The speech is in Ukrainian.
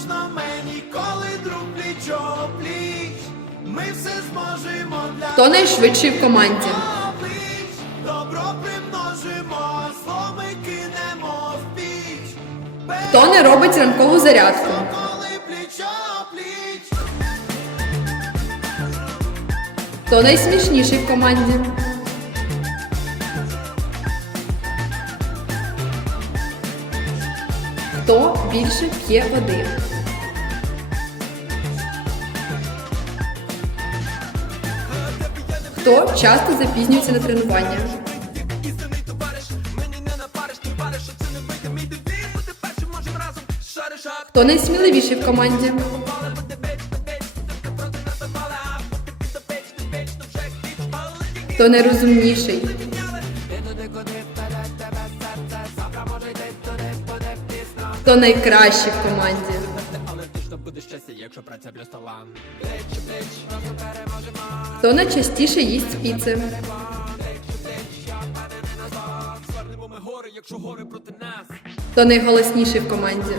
можна мені, коли друг пліч пліч, ми все зможемо для Хто найшвидший в команді. Пліч, добро примножимо, зло кинемо в піч. Хто не робить ранкову зарядку? Коли. Хто найсмішніший в команді? Хто більше п'є води? Хто часто запізнюється на тренування? Хто найсміливіший в команді? Хто найрозумніший? Хто найкращий в команді? Хто найчастіше їсть піци? Хто найголосніший в команді?